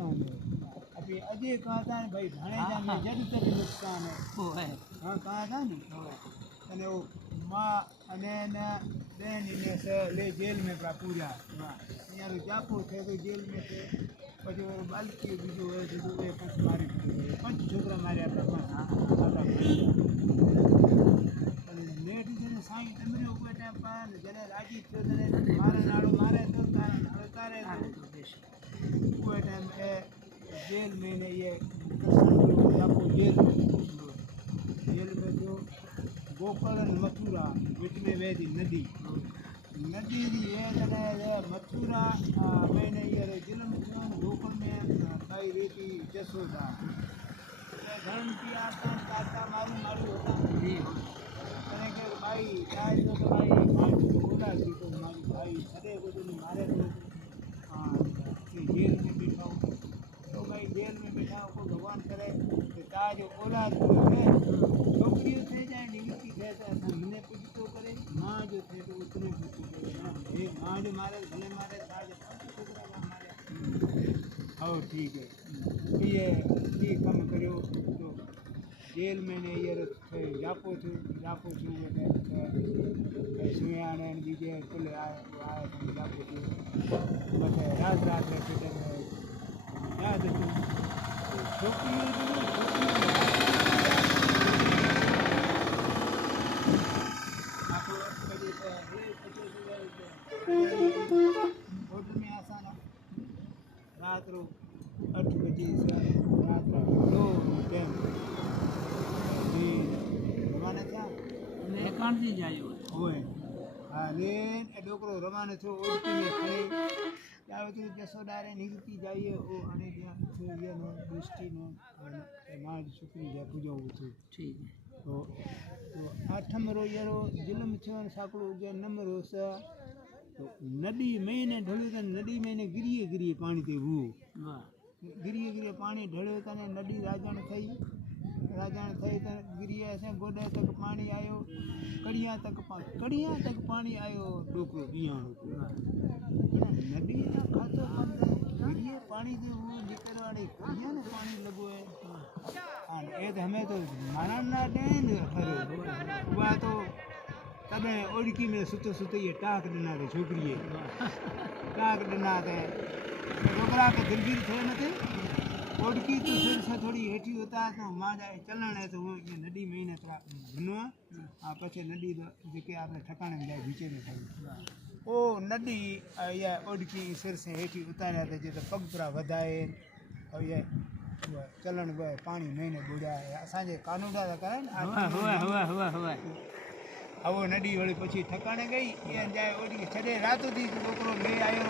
नुकसान है अभी अजय कहा था भाई भाणेजा में जरूर तक नुकसान है हाँ कहा था नहीं અને वो माँ અને बहन ने से ले जेल में पूरा यार जापो थे तो जेल में थे પછી બાલકી બીજું હોય બીજું એ પંચ મારી પંચ છોકરા માર્યા હતા અને નેટ જેને સાઈ તમારે ઉપર ટાઈમ પાન જેને રાજી થયો તેને મારે નાડો મારે તો કારણ હળકારે તો वो टाइम ए जेल में ने ये आपको जेल में जो गोकर्ण मथुरा बीच में वहती नदी नदी ये मथुरा मैंने ये जिले में गोकर्ण में भाई रेती जसोदा धर्म की आता काटा मारू मारू होता मैंने के भाई चाहे तो भाई बोला जी तो मारी भाई छड़े को तो मारे तो जेल में बैठा हो तो भाई जेल में बैठा हो को भगवान करे कि ताज औलाद है छोकरी थे जाए निगती थे तो हमने कुछ तो करे माँ जो थे तो उतने कुछ करे ये माँ जो मारे भले मारे ताज छोकरा का मारे हाँ ठीक है ये कम करो तो जेल में ने ये जापो छू सुयाने बीजे खुले आए जापो छू मथे रात पेटे याद छोकरी होटल में आसाना रात रो 8 बजे से रात रो 2 रवाना था ને કાંઠી જાય હોય હા ને એ ડોકરો રવાના થયો ઓળખી ને ખડે ત્યાં તો જસોદારે નીકળી જઈએ ઓ અને ત્યાં એનો દૃષ્ટિનો એ માર છોકરી જે પૂજવું હતું ઠીક તો આઠમ રો યરો જન્મ થયો સાકડો જે નંબર સ તો નદી મહિને ઢળ્યું તો નદી મહિને ગીરીએ પાણી તે વું વાહ ગીરીએ પાણી ઢળ્યું તને નદી રાજાણ થઈ तो गिरिया से गोडे तक पानी आयो कड़िया तक पानी आयो डोकरो बियाणो नदी ना खातो गिरिए पानी दे वो निकल वाली कड़िया ने पानी लगो है हां ए तो हमें तो माना ना देन खरो हुआ तो तबे ओड़की में सुते ये टाक देना रे छोकरीए टाक देना दे डोकरा के दिलगीर थे न थे ओडकी तो सिर से थोड़ी हेठी होता है तो माँ जाए चलन है तो वो ये नदी में ही थोड़ा बनवा हाँ पचे नदी जेके आपने ठिकाने में जाए बीचे में खाई ओ नदी या ओडकी सिर से हेठी उतारा तो जो पग पूरा वधाए और ये चलन हुआ पानी महीने बुड़ा है असांजे कानूडा करे हुआ अब वो नदी वળી પછી ठिकाने गई ये जाए ओडकी छड़े रात दी डोकरो ले आयो